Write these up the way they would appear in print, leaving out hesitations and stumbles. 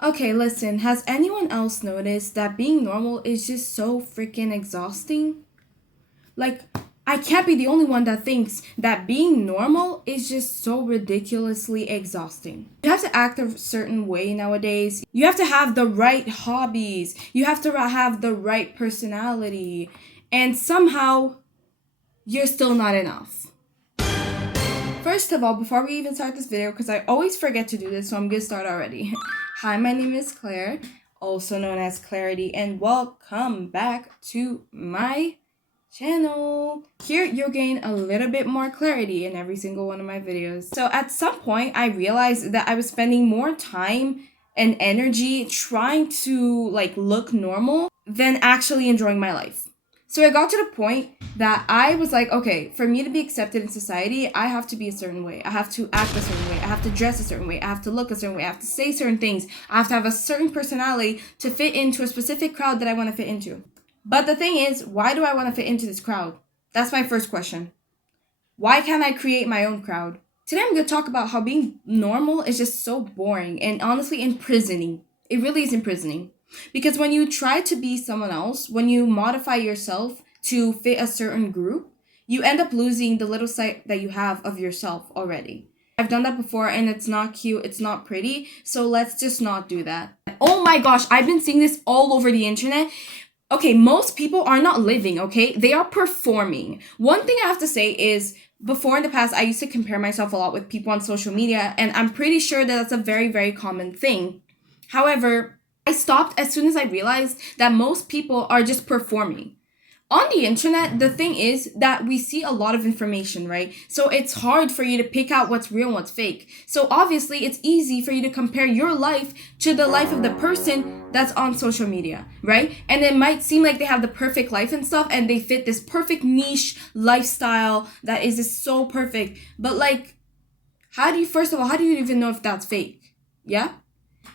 Okay, listen, has anyone else noticed that being normal is just so freaking exhausting? Like, I can't be the only one that thinks that being normal is just so ridiculously exhausting. You have to act a certain way nowadays. You have to have the right hobbies. You have to have the right personality. And somehow, you're still not enough. First of all, before we even start this video, because I always forget to do this, so I'm gonna start already. Hi, my name is Claire, also known as Clarity, and welcome back to my channel. Here, you'll gain a little bit more clarity in every single one of my videos. So at some point, I realized that I was spending more time and energy trying to look normal than actually enjoying my life. So I got to the point that I was like, okay, for me to be accepted in society, I have to be a certain way. I have to act a certain way. I have to dress a certain way. I have to look a certain way. I have to say certain things. I have to have a certain personality to fit into a specific crowd that I want to fit into. But the thing is, why do I want to fit into this crowd? That's my first question. Why can't I create my own crowd? Today I'm going to talk about how being normal is just so boring and honestly imprisoning. It really is imprisoning. Because when you try to be someone else, when you modify yourself to fit a certain group, you end up losing the little sight that you have of yourself already. I've done that before and it's not cute, it's not pretty, so let's just not do that. Oh my gosh, I've been seeing this all over the internet. Okay, most people are not living, okay? They are performing. One thing I have to say is, before in the past, I used to compare myself a lot with people on social media, and I'm pretty sure that that's a very, very common thing. However, I stopped as soon as I realized that most people are just performing. On the internet, the thing is that we see a lot of information, right? So it's hard for you to pick out what's real and what's fake. So obviously, it's easy for you to compare your life to the life of the person that's on social media, right? And it might seem like they have the perfect life and stuff, and they fit this perfect niche lifestyle that is just so perfect. But first of all, how do you even know if that's fake? Yeah?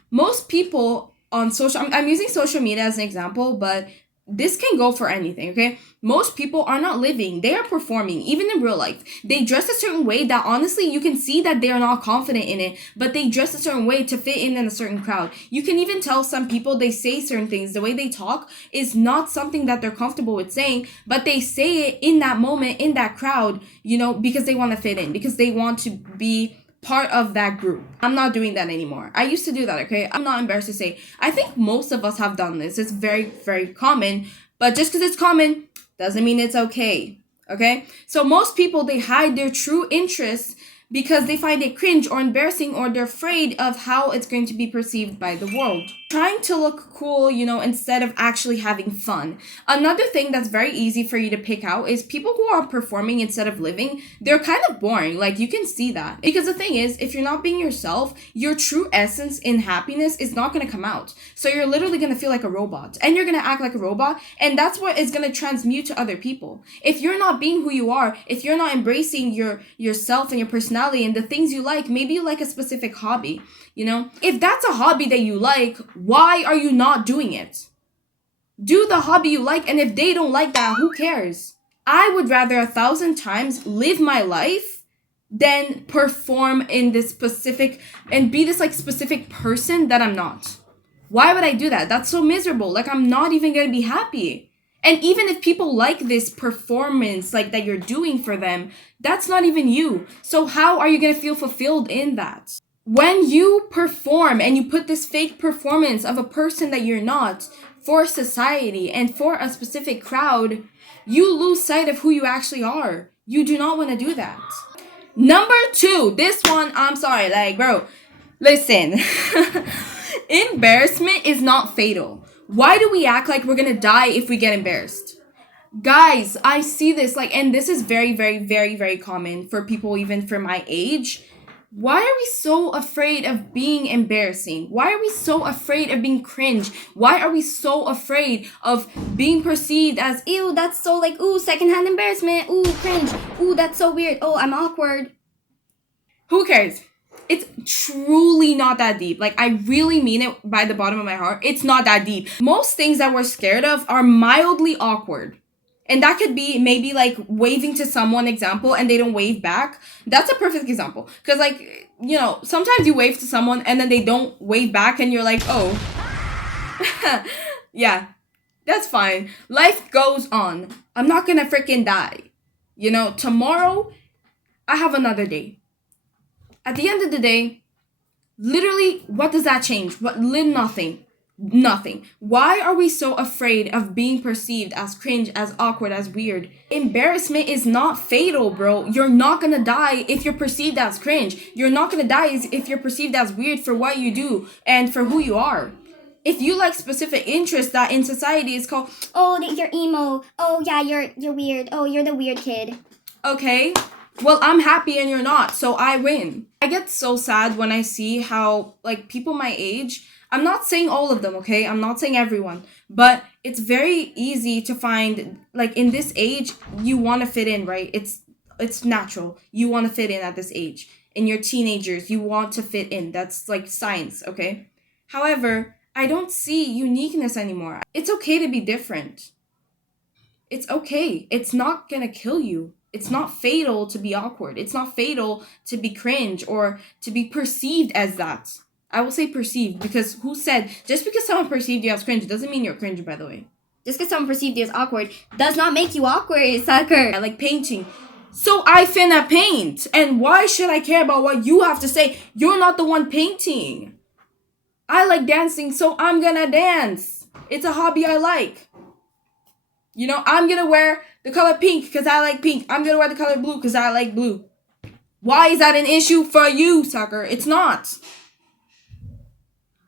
Most people on I'm using social media as an example, but this can go for anything, okay? Most people are not living. They are performing, even in real life. They dress a certain way that honestly you can see that they are not confident in it, but they dress a certain way to fit in a certain crowd. You can even tell some people they say certain things. The way they talk is not something that they're comfortable with saying, but they say it in that moment, in that crowd, because they want to fit in, because they want to be part of that group. I'm not doing that anymore. I used to do that, okay? I'm not embarrassed to say. I think most of us have done this. It's very, very common. But just because it's common doesn't mean it's okay, okay? So most people, they hide their true interests because they find it cringe or embarrassing, or they're afraid of how it's going to be perceived by the world. Trying to look cool, instead of actually having fun. Another thing that's very easy for you to pick out is people who are performing instead of living. They're kind of boring. You can see that. Because the thing is, if you're not being yourself, your true essence in happiness is not going to come out. So you're literally going to feel like a robot. And you're going to act like a robot. And that's what is going to transmute to other people. If you're not being who you are, if you're not embracing yourself and your personality and the things you like, maybe you like a specific hobby, if that's a hobby that you like, why are you not doing it? Do the hobby you like, and if they don't like that, who cares? I would rather 1,000 times live my life than perform in this specific and be this specific person that I'm not. Why would I do that? That's so miserable. I'm not even gonna be happy. And even if people like this performance that you're doing for them, that's not even you. So how are you going to feel fulfilled in that? When you perform and you put this fake performance of a person that you're not for society and for a specific crowd, you lose sight of who you actually are. You do not want to do that. Number 2, this one, I'm sorry, bro, listen. Embarrassment is not fatal. Why do we act like we're gonna die if we get embarrassed? Guys, I see this, and this is very, very, very, very common for people even for my age. Why are we so afraid of being embarrassing? Why are we so afraid of being cringe? Why are we so afraid of being perceived as, ew, that's so ooh, secondhand embarrassment, ooh, cringe, ooh, that's so weird, oh, I'm awkward. Who cares? It's truly not that deep. I really mean it by the bottom of my heart. It's not that deep. Most things that we're scared of are mildly awkward. And that could be maybe like waving to someone, example, and they don't wave back. That's a perfect example. Because like, you know, sometimes you wave to someone and then they don't wave back and you're like, oh. Yeah, that's fine. Life goes on. I'm not gonna freaking die. You know, tomorrow, I have another day. At the end of the day, literally, what does that change? Nothing. Nothing. Why are we so afraid of being perceived as cringe, as awkward, as weird? Embarrassment is not fatal, bro. You're not gonna die if you're perceived as cringe. You're not gonna die if you're perceived as weird for what you do and for who you are. If you like specific interests that in society is called, oh, you're emo. Oh, yeah, you're weird. Oh, you're the weird kid. Okay, well, I'm happy and you're not, so I win. I get so sad when I see how, like, people my age, I'm not saying all of them, okay? I'm not saying everyone. But it's very easy to find, like, in this age, you want to fit in, right? It's natural. You want to fit in at this age. In your teenagers, you want to fit in. That's, like, science, okay? However, I don't see uniqueness anymore. It's okay to be different. It's okay. It's not gonna kill you. It's not fatal to be awkward. It's not fatal to be cringe or to be perceived as that. I will say perceived because who said, just because someone perceived you as cringe doesn't mean you're cringe, by the way. Just because someone perceived you as awkward does not make you awkward, sucker. I like painting. So I finna paint. And why should I care about what you have to say? You're not the one painting. I like dancing, so I'm gonna dance. It's a hobby I like. You know, I'm gonna wear the color pink because I like pink. I'm gonna wear the color blue because I like blue. Why is that an issue for you, sucker? It's not.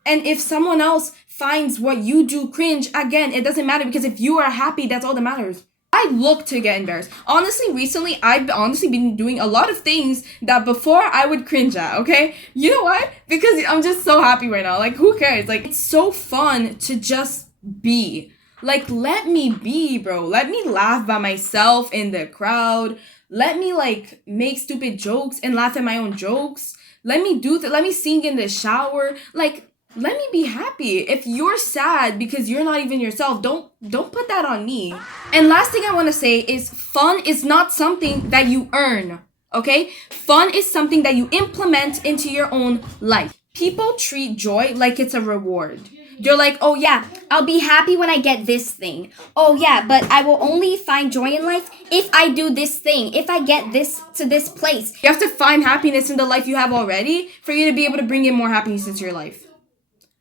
And if someone else finds what you do cringe, again, it doesn't matter because if you are happy, that's all that matters. I look to get embarrassed. Honestly, recently, I've honestly been doing a lot of things that before I would cringe at, okay? You know why? Because I'm just so happy right now. Like, who cares? Like, it's so fun to just be. Like, let me be, bro. Let me laugh by myself in the crowd. Let me, like, make stupid jokes and laugh at my own jokes. Let me let me sing in the shower. Like, let me be happy. If you're sad because you're not even yourself, don't put that on me. And last thing I want to say is fun is not something that you earn, okay? Fun is something that you implement into your own life. People treat joy like it's a reward. They're like, oh yeah, I'll be happy when I get this thing. Oh yeah, but I will only find joy in life if I do this thing, if I get this to this place. You have to find happiness in the life you have already for you to be able to bring in more happiness into your life.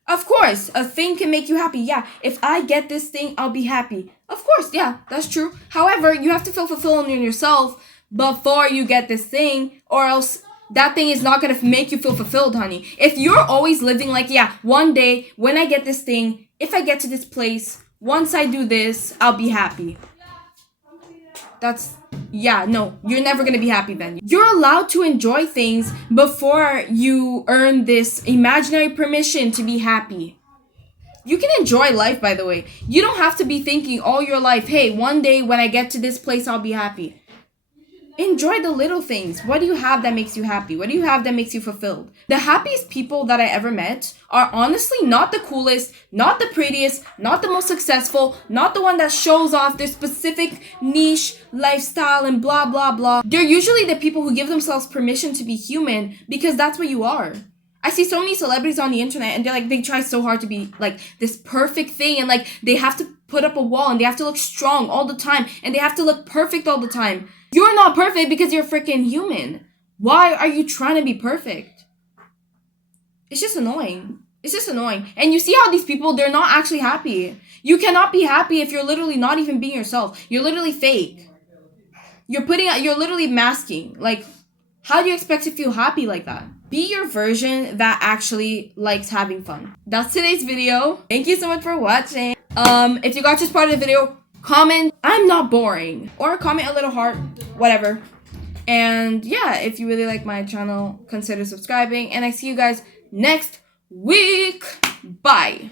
Of course, a thing can make you happy. Yeah, if I get this thing, I'll be happy. Of course, yeah, that's true. However, you have to feel fulfilled in yourself before you get this thing, or else that thing is not going to make you feel fulfilled, honey. If you're always living like, yeah, one day when I get this thing, if I get to this place, once I do this, I'll be happy. No, you're never going to be happy then. You're allowed to enjoy things before you earn this imaginary permission to be happy. You can enjoy life, by the way. You don't have to be thinking all your life, hey, one day when I get to this place, I'll be happy. Enjoy the little things. What do you have that makes you happy? What do you have that makes you fulfilled? The happiest people that I ever met are honestly not the coolest, not the prettiest, not the most successful, not the one that shows off their specific niche lifestyle and blah, blah, blah. They're usually the people who give themselves permission to be human because that's what you are. I see so many celebrities on the internet and they try so hard to be like this perfect thing and like they have to put up a wall and they have to look strong all the time and they have to look perfect all the time. You're not perfect because you're freaking human. Why are you trying to be perfect? It's just annoying. It's just annoying. And you see how these people, they're not actually happy. You cannot be happy if you're literally not even being yourself. You're literally fake. You're literally masking. Like, how do you expect to feel happy like that? Be your version that actually likes having fun. That's today's video. Thank you so much for watching. If you got this part of the video, comment, I'm not boring. Or comment a little heart, whatever. And yeah, if you really like my channel, consider subscribing. And I see you guys next week. Bye.